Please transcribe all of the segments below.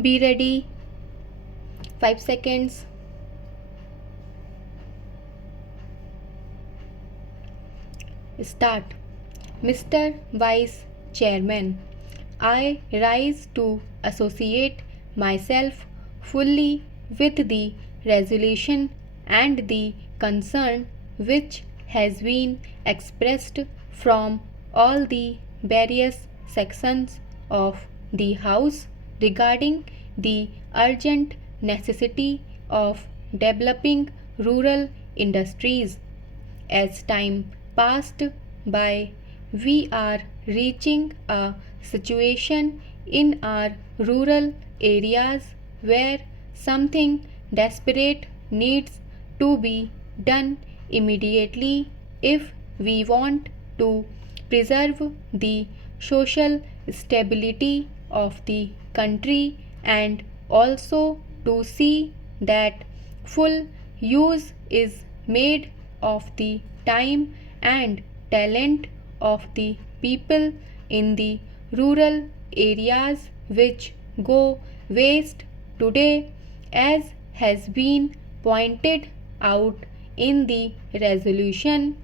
Be ready. 5 seconds. Start. Mr. Vice Chairman, I rise to associate myself fully with the resolution and the concern which has been expressed from all the various sections of the House regarding the urgent necessity of developing rural industries. As time passed by, we are reaching a situation in our rural areas where something desperate needs to be done immediately if we want to preserve the social stability of the country and also to see that full use is made of the time and talent of the people in the rural areas which go waste today, as has been pointed out in the resolution.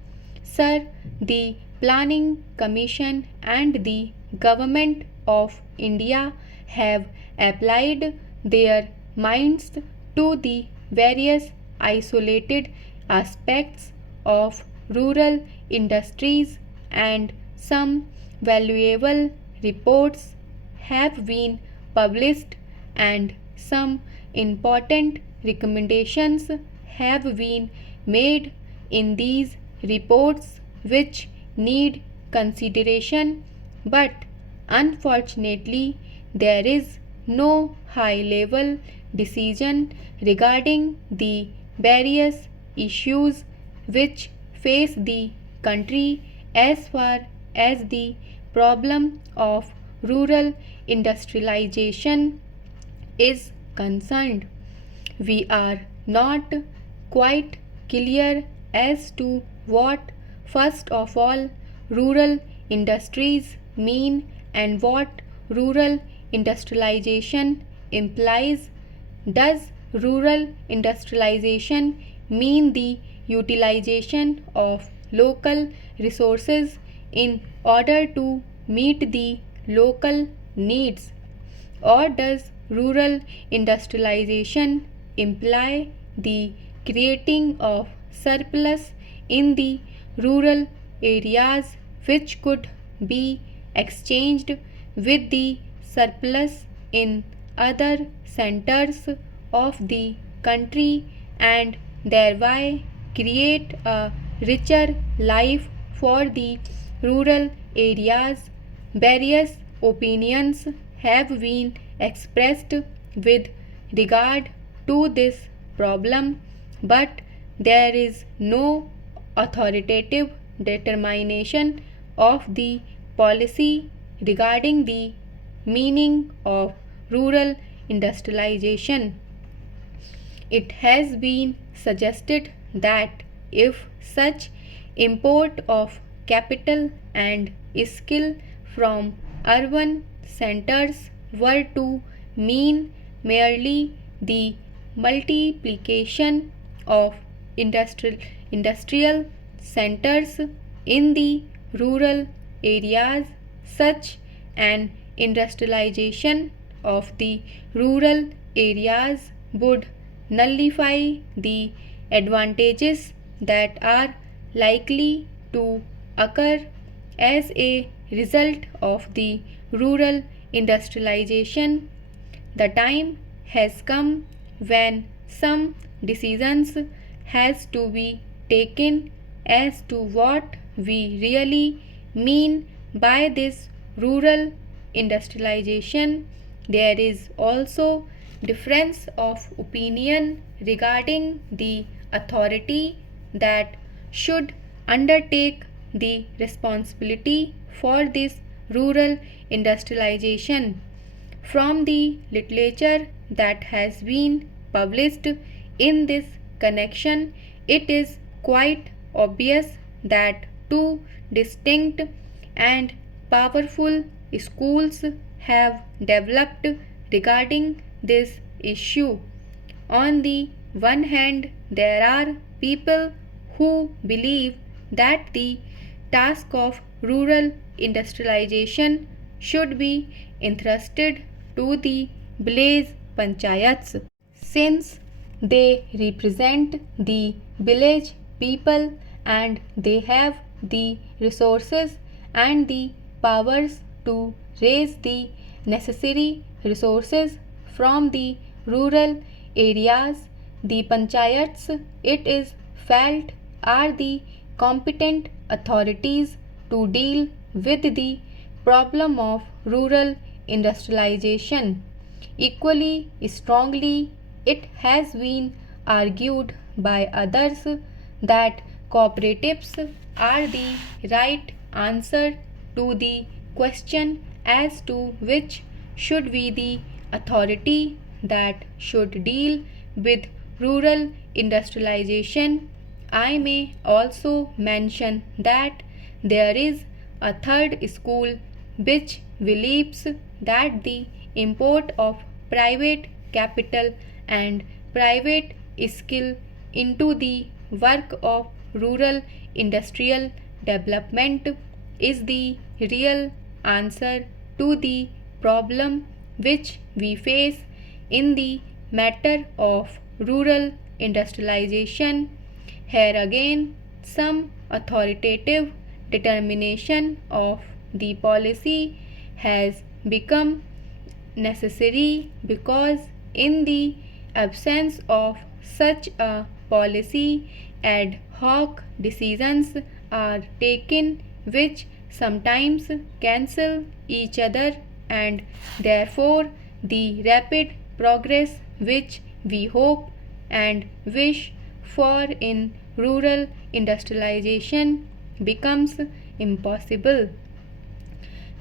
Sir, the Planning Commission and the Government of India have applied their minds to the various isolated aspects of rural industries, and some valuable reports have been published and some important recommendations have been made in these reports which need consideration, but unfortunately there is no high level decision regarding the various issues which face the country as far as the problem of rural industrialization is concerned. We are not quite clear as to what, first of all, rural industries mean and what rural industrialization implies. Does rural industrialization mean the utilization of local resources in order to meet the local needs? Or does rural industrialization imply the creating of surplus in the rural areas which could be exchanged with the surplus in other centers of the country and thereby create a richer life for the rural areas? Various opinions have been expressed with regard to this problem, but there is no authoritative determination of the policy regarding the meaning of rural industrialization. It has been suggested that if such import of capital and skill from urban centers were to mean merely the multiplication of industrial centers in the rural areas, such an industrialization of the rural areas would nullify the advantages that are likely to occur as a result of the rural industrialization. The time has come when some decisions has to be taken as to what we really mean by this rural industrialization. There is also difference of opinion regarding the authority that should undertake the responsibility for this rural industrialization. From the literature that has been published in this connection, it is quite obvious that two distinct and powerful schools have developed regarding this issue. On the one hand, there are people who believe that the task of rural industrialization should be entrusted to the village panchayats, since they represent the village people and they have the resources and the powers to raise the necessary resources from the rural areas. The panchayats, it is felt, are the competent authorities to deal with the problem of rural industrialization. Equally strongly, it has been argued by others that cooperatives are the right answer to the question as to which should be the authority that should deal with rural industrialization. I may also mention that there is a third school which believes that the import of private capital and private skill into the work of rural industrial development is the real answer to the problem which we face in the matter of rural industrialization. Here again, some authoritative determination of the policy has become necessary because in the absence of such a policy, ad hoc decisions are taken which sometimes cancel each other, and therefore the rapid progress which we hope and wish for in rural industrialization becomes impossible.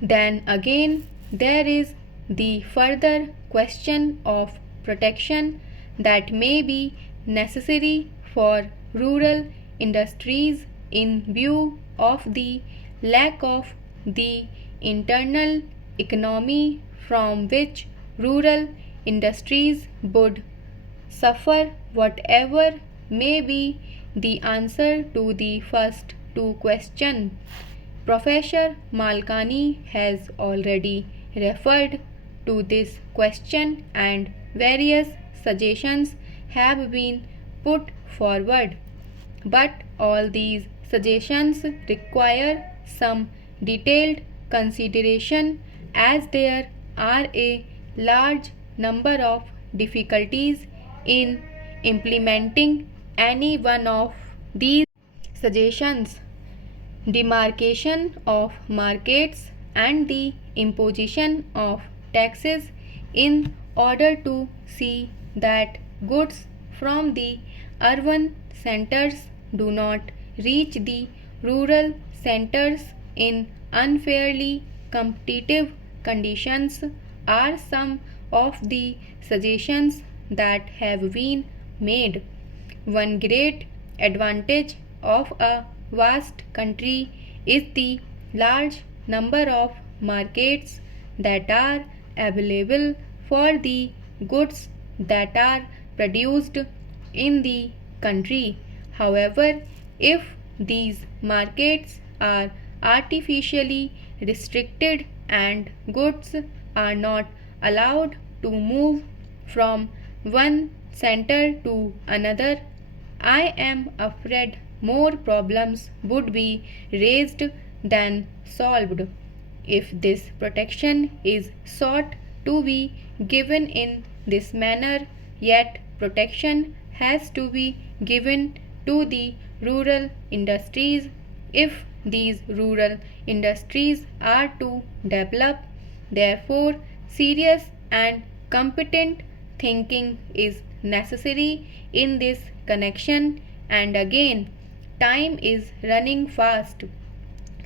Then again, there is the further question of protection that may be necessary for rural industries in view of the lack of the internal economy from which rural industries would suffer. Whatever may be the answer to the first two questions, Professor Malkani has already referred to this question and various suggestions have been put forward. But all these suggestions require some detailed consideration as there are a large number of difficulties in implementing any one of these suggestions. Demarcation of markets and the imposition of taxes in order to see that goods from the urban centers do not reach the rural centers in unfairly competitive conditions are some of the suggestions that have been made. One great advantage of a vast country is the large number of markets that are available for the goods that are produced in the country. However, if these markets are artificially restricted and goods are not allowed to move from one center to another, I am afraid more problems would be raised than solved. If this protection is sought to be given in this manner, yet protection has to be given to the rural industries if these rural industries are to develop. Therefore, serious and competent thinking is necessary in this connection, and again, time is running fast.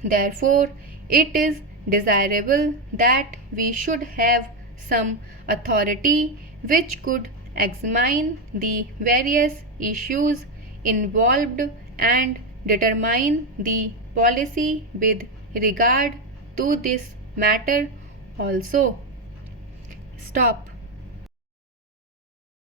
Therefore, it is desirable that we should have some authority which could examine the various issues involved and determine the policy with regard to this matter also. Stop.